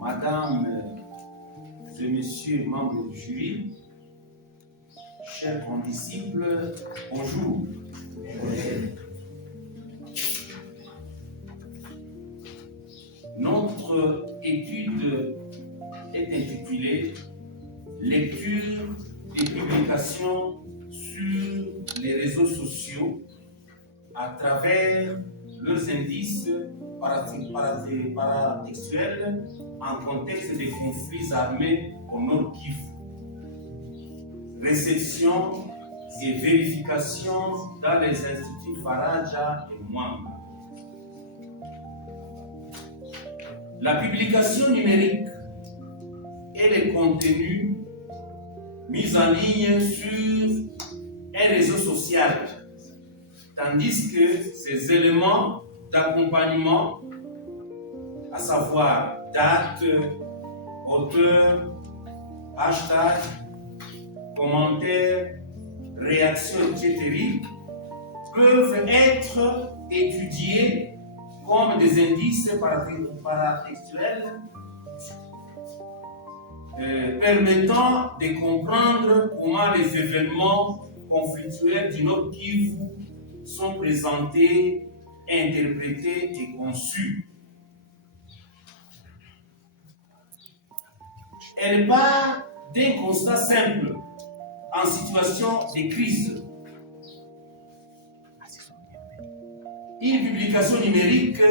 Madame et Messieurs membres du jury, chers condisciples, bonjour. Notre étude est intitulée « Lecture et publication sur les réseaux sociaux à travers leurs indices paratextuels en contexte de conflits armés au Nord Kivu. Réception et vérification dans les instituts Faraja et Mwanga. La publication numérique et les contenus mis en ligne sur un réseau social, tandis que ces éléments d'accompagnement, à savoir date, auteur, hashtag, commentaires, réactions, etc., peuvent être étudiés comme des indices paratextuels permettant de comprendre comment les événements conflictuels du Nord Kivu sont présentés, interprétés et conçus. Elle part d'un constat simple en situation de crise. Une publication numérique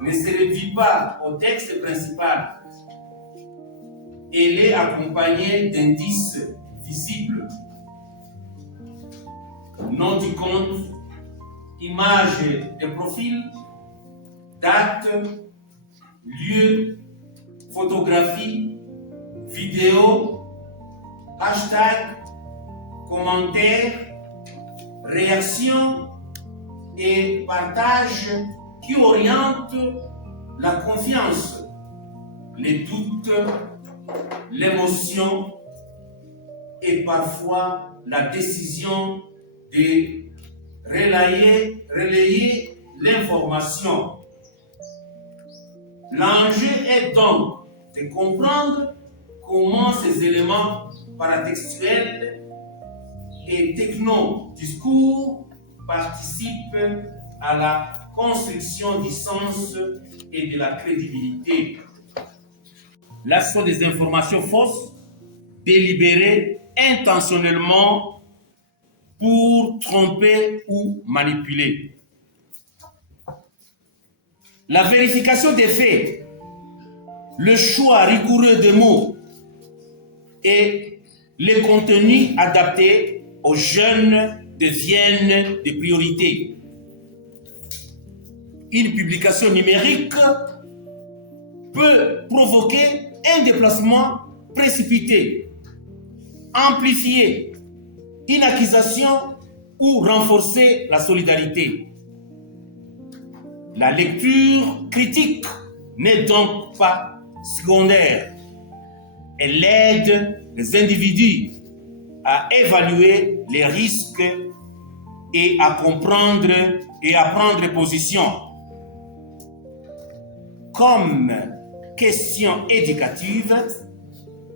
ne se réduit pas au texte principal. Elle est accompagnée d'indices visibles. Nom du compte, image de profil, date, lieu, photographie, vidéo, hashtag, commentaires, réactions et partage qui orientent la confiance, les doutes, l'émotion et parfois la décision de relayer l'information. L'enjeu est donc de comprendre comment ces éléments paratextuels et techno-discours participent à la construction du sens et de la crédibilité. Là, ce sont des informations fausses, délibérées intentionnellement pour tromper ou manipuler. La vérification des faits, le choix rigoureux des mots et les contenus adaptés aux jeunes deviennent des priorités. Une publication numérique peut provoquer un déplacement précipité, amplifier une accusation ou renforcer la solidarité. La lecture critique n'est donc pas secondaire. Elle aide les individus à évaluer les risques et à comprendre et à prendre position. Comme question éducative,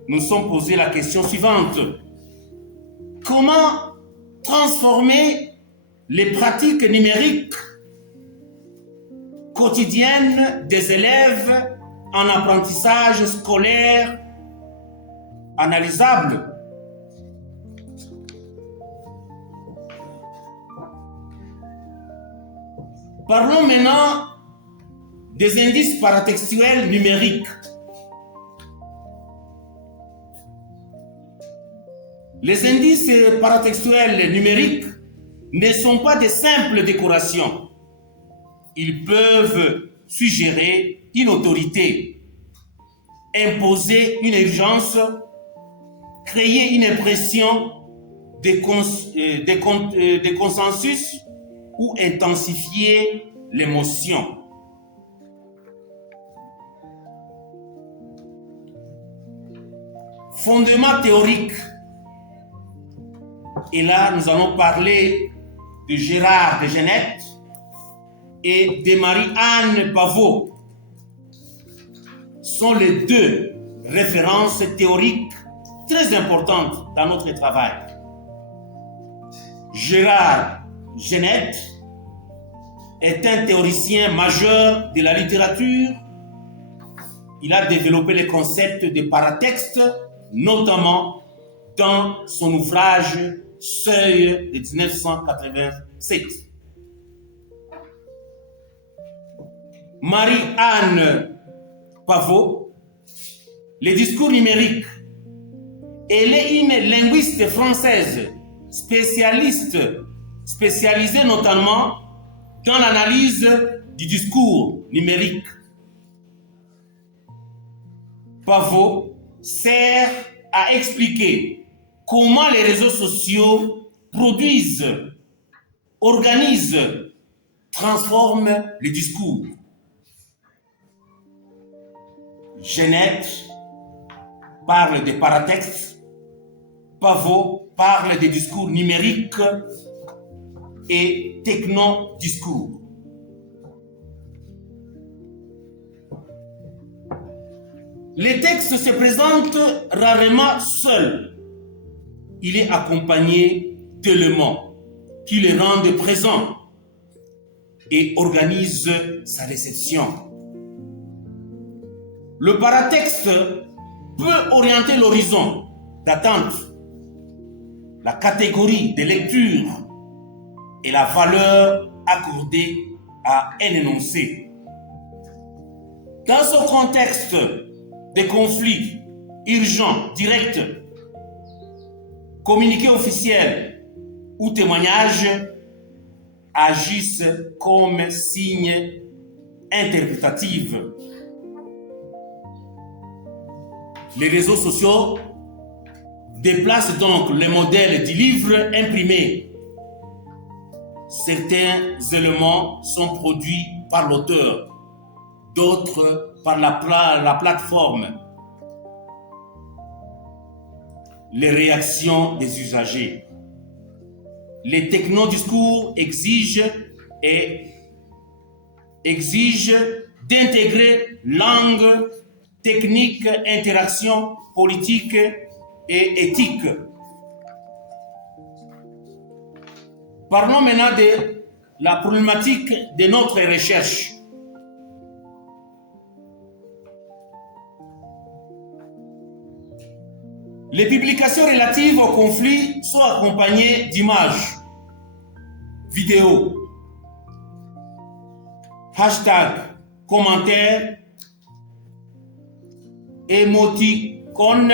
nous sommes posés la question suivante. Comment transformer les pratiques numériques quotidiennes des élèves en apprentissage scolaire analysable? Parlons maintenant des indices paratextuels numériques. Les indices paratextuels numériques ne sont pas de simples décorations. Ils peuvent suggérer une autorité, imposer une urgence, créer une impression de consensus ou intensifier l'émotion. Fondement théorique. Et là, nous allons parler de Gérard de Genette et de Marie-Anne Pavot. sont les deux références théoriques très importantes dans notre travail. Gérard Genette est un théoricien majeur de la littérature. Il a développé le concept de paratexte, notamment dans son ouvrage Seuil de 1987. Marie-Anne Pavot, le discours numérique. Elle est une linguiste française spécialisée notamment dans l'analyse du discours numérique. Pavot sert à expliquer comment les réseaux sociaux produisent, organisent, transforment le discours. Genette parle de paratextes, Pavot parle des discours numériques et techno-discours. Le texte se présente rarement seul. Il est accompagné d'éléments qui le rendent présent et organisent sa réception. Le paratexte peut orienter l'horizon d'attente, la catégorie de lecture et la valeur accordée à un énoncé. Dans ce contexte de conflits urgents, directs, communiqués officiels ou témoignages agissent comme signes interprétatifs. Les réseaux sociaux déplacent donc le modèle du livre imprimé. Certains éléments sont produits par l'auteur, d'autres par la plateforme. Les réactions des usagers. Les technodiscours exigent d'intégrer langue, technique, interaction, politique et éthique. Parlons maintenant de la problématique de notre recherche. Les publications relatives au conflit sont accompagnées d'images, vidéos, hashtags, commentaires, émoticônes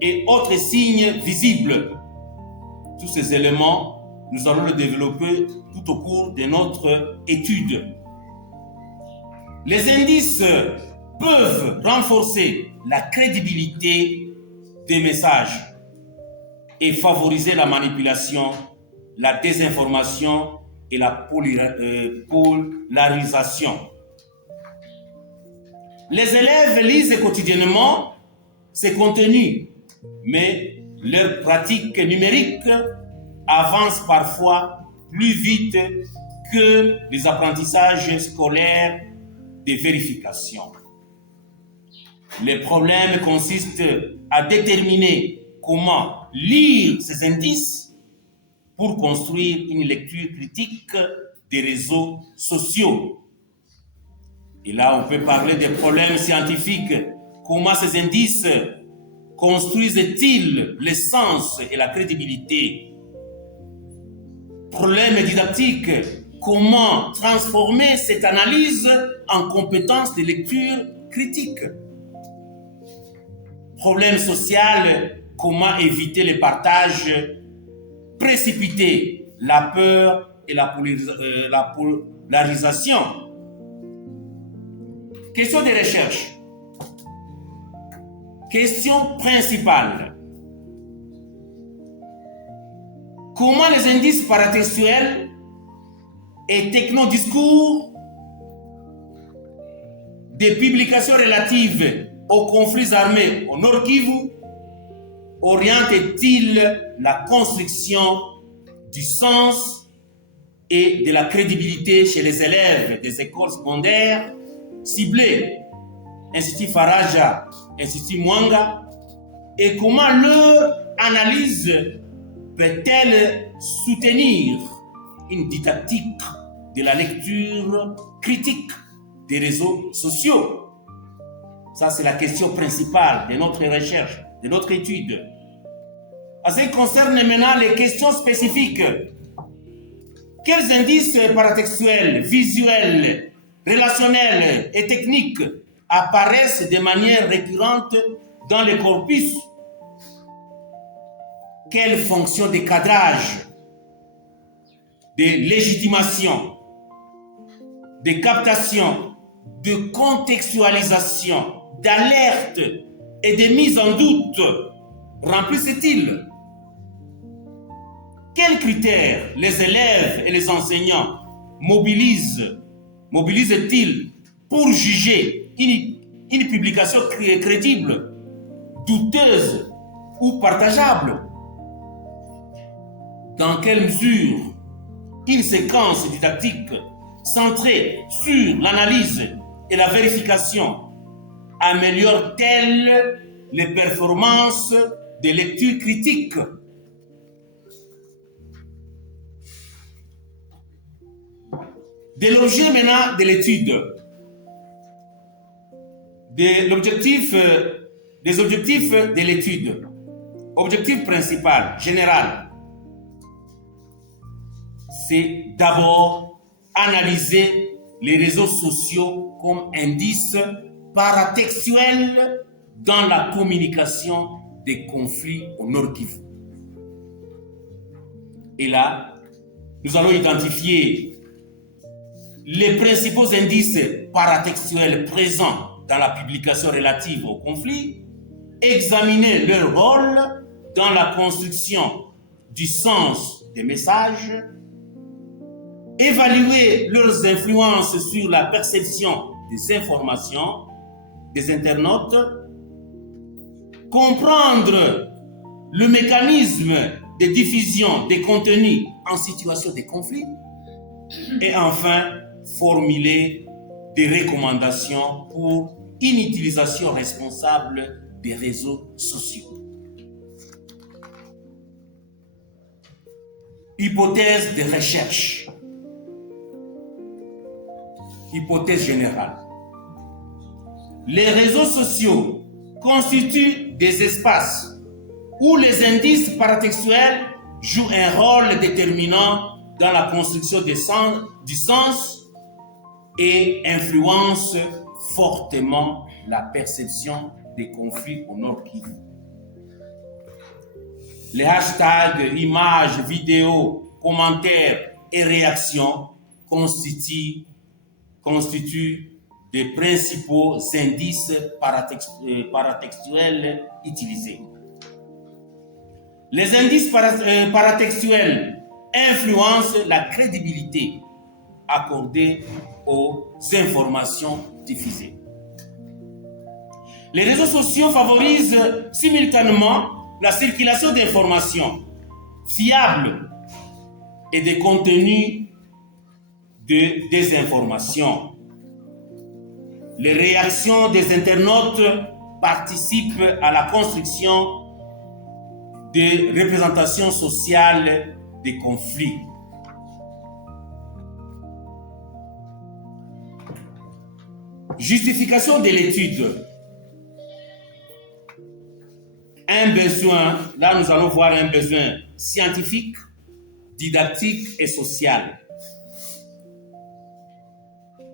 et autres signes visibles. Tous ces éléments, nous allons les développer tout au cours de notre étude. Les indices peuvent renforcer la crédibilité des messages et favoriser la manipulation, la désinformation et la polarisation. Les élèves lisent quotidiennement ces contenus, mais leur pratique numérique avance parfois plus vite que les apprentissages scolaires de vérification. Le problème consiste à déterminer comment lire ces indices pour construire une lecture critique des réseaux sociaux. Et là, on peut parler des problèmes scientifiques. Comment ces indices construisent-ils le sens et la crédibilité? Problème didactique. Comment transformer cette analyse en compétence de lecture critique? Problème social, comment éviter le partage précipité, la peur et la polarisation. Question de recherche. Question principale. Comment les indices paratextuels et technodiscours des publications relatives aux conflits armés au Nord Kivu oriente-t-il la construction du sens et de la crédibilité chez les élèves des écoles secondaires ciblées? Institut Faraja, Institut Mwanga, et comment leur analyse peut-elle soutenir une didactique de la lecture critique des réseaux sociaux? Ça, c'est la question principale de notre recherche, de notre étude. En ce qui concerne maintenant les questions spécifiques, quels indices paratextuels, visuels, relationnels et techniques apparaissent de manière récurrente dans le corpus? Quelle fonction de cadrage, de légitimation, de captation, de contextualisation, d'alerte et de mise en doute remplissent-ils? Quels critères les élèves et les enseignants mobilisent-ils pour juger une publication crédible, douteuse ou partageable? Dans quelle mesure une séquence didactique centrée sur l'analyse et la vérification améliore-t-elle les performances de lecture critique? De l'objet maintenant de l'étude, des objectifs de l'étude, objectif principal, général, c'est d'abord analyser les réseaux sociaux comme indice paratextuel dans la communication des conflits au Nord Kivu. Et là, nous allons identifier les principaux indices paratextuels présents dans la publication relative au conflit, examiner leur rôle dans la construction du sens des messages, évaluer leurs influences sur la perception des informations des internautes, comprendre le mécanisme de diffusion des contenus en situation de conflit et enfin formuler des recommandations pour une utilisation responsable des réseaux sociaux. Hypothèse de recherche. Hypothèse générale. Les réseaux sociaux constituent des espaces où les indices paratextuels jouent un rôle déterminant dans la construction du sens et influencent fortement la perception des conflits au Nord Kivu. Les hashtags, images, vidéos, commentaires et réactions constituent des principaux indices paratextuels utilisés. Les indices paratextuels influencent la crédibilité accordée aux informations diffusées. Les réseaux sociaux favorisent simultanément la circulation d'informations fiables et des contenus de désinformation. Les réactions des internautes participent à la construction des représentations sociales des conflits. Justification de l'étude. Un besoin, là nous allons voir un besoin scientifique, didactique et social.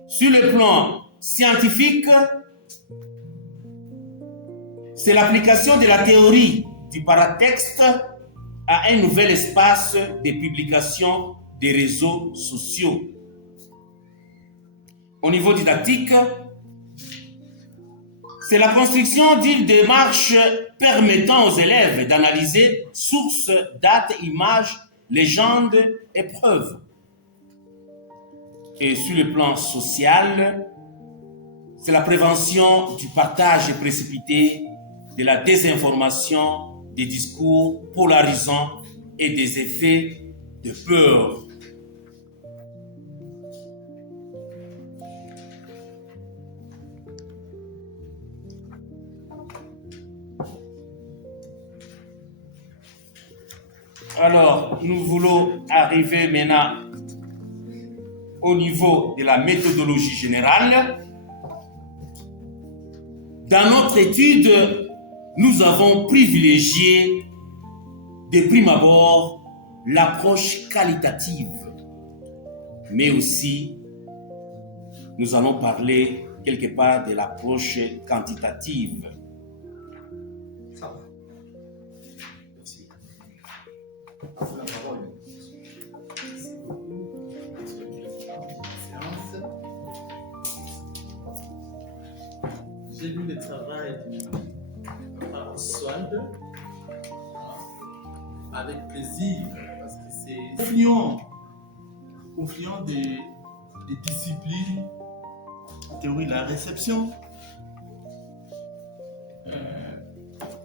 Sur le plan scientifique, c'est l'application de la théorie du paratexte à un nouvel espace de publication des réseaux sociaux. Au niveau didactique, c'est la construction d'une démarche permettant aux élèves d'analyser sources, dates, images, légendes et preuves. Et sur le plan social, c'est la prévention du partage précipité, de la désinformation, des discours polarisants et des effets de peur. Alors, nous voulons arriver maintenant au niveau de la méthodologie générale. Dans notre étude, nous avons privilégié de prime abord l'approche qualitative, mais aussi nous allons parler quelque part de l'approche quantitative. Ça va. Merci. La parole. J'ai lu le travail de Oswald avec plaisir parce que c'est confluent des disciplines, théorie de la réception,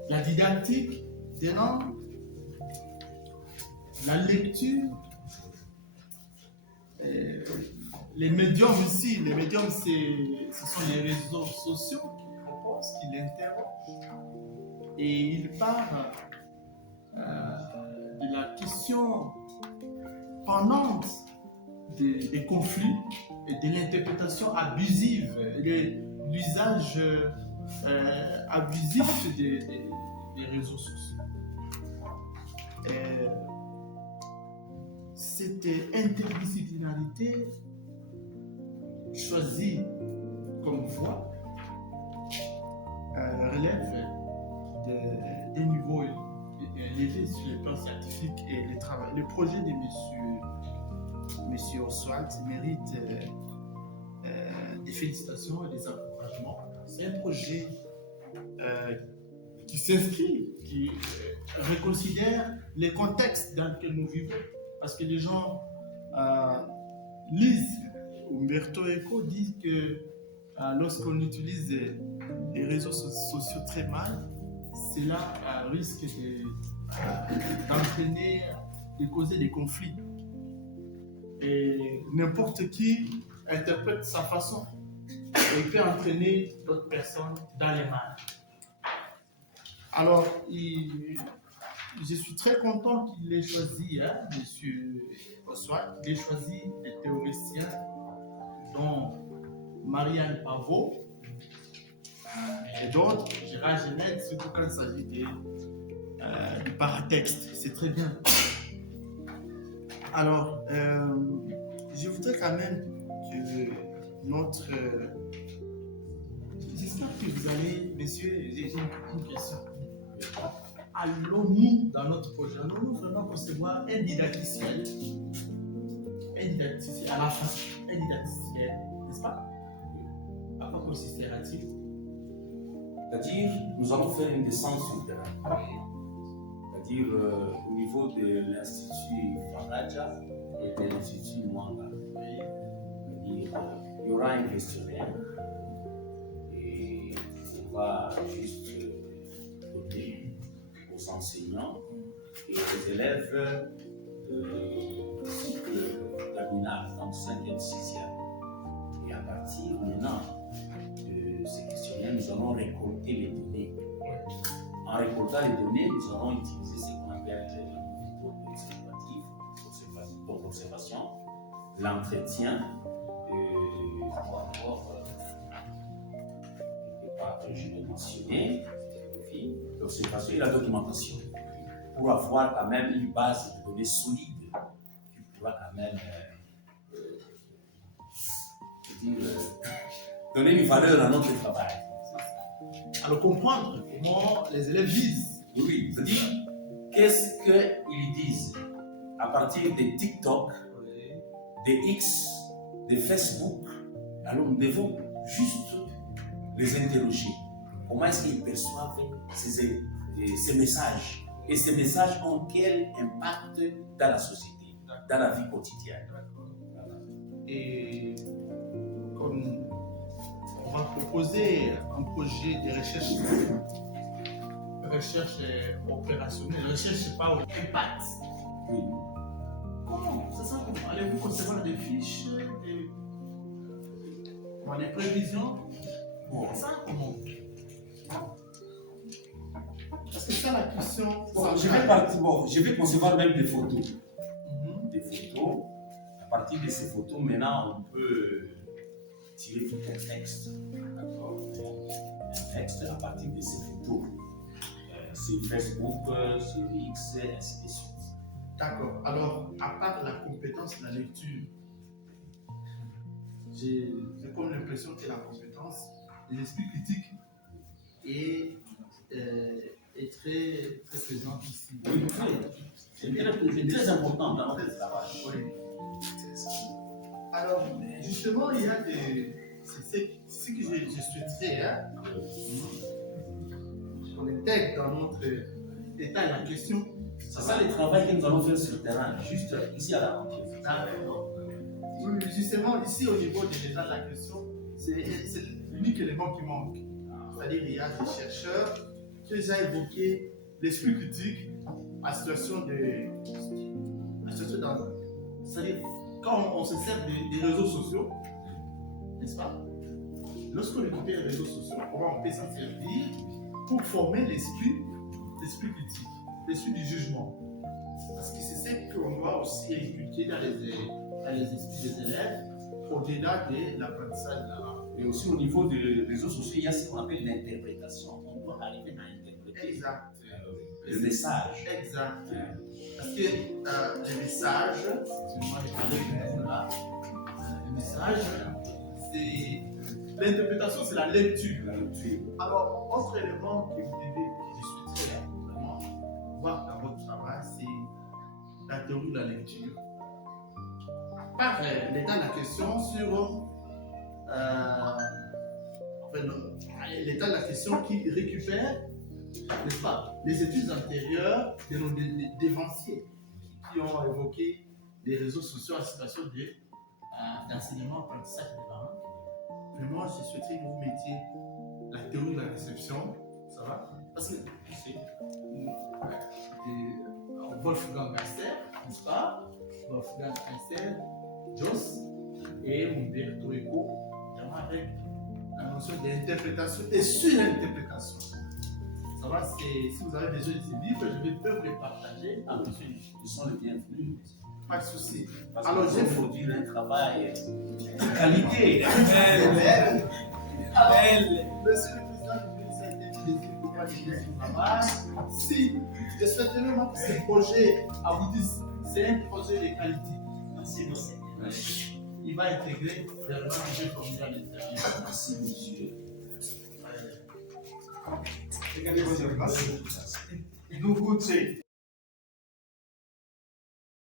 la didactique des langues, la lecture, les médiums aussi. Les médiums, ce sont les réseaux sociaux qui proposent, qui l'interrogent. Et il parle de la question pendante des conflits et de l'interprétation abusive, de l'usage abusif des réseaux sociaux. Cette interdisciplinarité choisie comme voie relève des niveaux élevés sur le plan scientifique et le travail. Le projet de M. Oswald mérite des félicitations et des encouragements. C'est un projet qui s'inscrit, qui reconsidère les contextes dans lesquels nous vivons. Parce que les gens lisent. Umberto Eco dit que lorsqu'on utilise les réseaux sociaux très mal, cela risque d'entraîner, de causer des conflits. Et n'importe qui interprète sa façon et peut entraîner d'autres personnes dans les mal. Alors, je suis très content qu'il ait choisi, M. Oswald, qu'il ait choisi des théoriciens dont Marianne Pavot et d'autres, Gérard Genette, surtout quand il s'agit du paratexte. C'est très bien. Alors, je voudrais quand même que notre... J'espère que vous allez, messieurs, j'ai une question. Allons-nous, dans notre projet, allons-nous vraiment concevoir un didacticiel à la fin, un didacticiel, n'est-ce pas? À quoi consistera-t-il? C'est-à-dire, nous allons faire une descente sur le terrain. C'est-à-dire, au niveau de l'Institut Faraja et de l'Institut Mwanga. Il y aura un questionnaire et on va juste donner aux enseignants et aux élèves de cycle terminal, donc 5e, 6e. Et à partir maintenant de ces questionnaires, nous allons récolter les données. En récoltant les données, nous allons utiliser ce qu'on appelle le niveau observatif, l'observation, l'entretien, je l'ai mentionné, l'observation et la documentation, pour avoir quand même une base de données solide qui pourra quand même donner une valeur à notre travail. Alors comprendre comment les élèves disent. Oui, c'est-à-dire, qu'est-ce qu'ils disent à partir de TikTok, de X, de Facebook. Alors nous devons juste les interroger. Comment est-ce qu'ils perçoivent ces messages? Et ces messages ont quel impact dans la société, dans la vie quotidienne? Et comme on va proposer un projet de recherche opérationnelle, recherche par impact. Oui. Comment? C'est ça, comment allez-vous concevoir des fiches, des prévisions? Ça, comment? Parce que ça, la question, ça Alors, je vais partir, bon, je vais concevoir même des photos. Mhm. Des photos. À partir de ces photos, maintenant, on peut tirer tout un texte. D'accord? Un texte à partir de ces photos. Sur Facebook, sur X, et ainsi de suite. D'accord. Alors, à part la compétence de la lecture, j'ai comme l'impression que la compétence de l'esprit critique est très, très présente ici. Oui, c'est très important dans notre travail. Oui. Alors, justement, il y a des. C'est ce que je souhaiterais, hein, qu'on intègre dans notre état de la question. C'est ça le travail que nous allons faire sur le terrain, juste ici à la rentrée. D'accord. Oui, justement, ici au niveau de l'état de la question, c'est l'unique élément qui manque. C'est-à-dire qu'il y a des chercheurs qui ont déjà évoqué l'esprit critique à situation de. C'est-à-dire, quand on se sert des réseaux sociaux, n'est-ce pas? Lorsqu'on écoute les réseaux sociaux, comment on peut s'en servir pour former l'esprit critique, l'esprit du jugement. Parce que c'est ce qu'on doit aussi inculquer dans les esprits des élèves, au-delà de l'apprentissage de la langue. Et aussi au niveau des réseaux sociaux, il y a ce qu'on appelle l'interprétation. On doit arriver à interpréter Exact. le message. Exact. Parce que le message, excusez-moi de parler là, le message, c'est l'interprétation, c'est la lecture. Alors, autre élément que je souhaiterais vraiment voir dans votre travail, c'est la théorie de la lecture. Par l'état de la question sur l'état de la question qui récupère, n'est-ce pas, les études antérieures de nos dévanciers qui ont évoqué les réseaux sociaux en situation d'enseignement, apprentissage des langues. Vraiment, je souhaiterais que vous mettiez la théorie de la réception, ça va? Parce que c'est Wolfgang Heister, n'est-ce pas? Wolfgang Heister, Joss et Umberto Eco, vraiment avec la notion d'interprétation et surinterprétation. Ça va, si vous avez besoin de ces livres, je vais peut les partager à monsieur. Ils sont les bienvenus. Pas de souci. Alors, j'ai produit un travail de qualité. Monsieur le Président du ministère de l'Éducation pour pas dire son travail. Si je souhaiterais vraiment que ce projet aboutisse, c'est un projet de qualité. Il va intégrer vraiment le jeu communal à l'intérieur. Merci, monsieur. Regardez votre place. Nous goûter.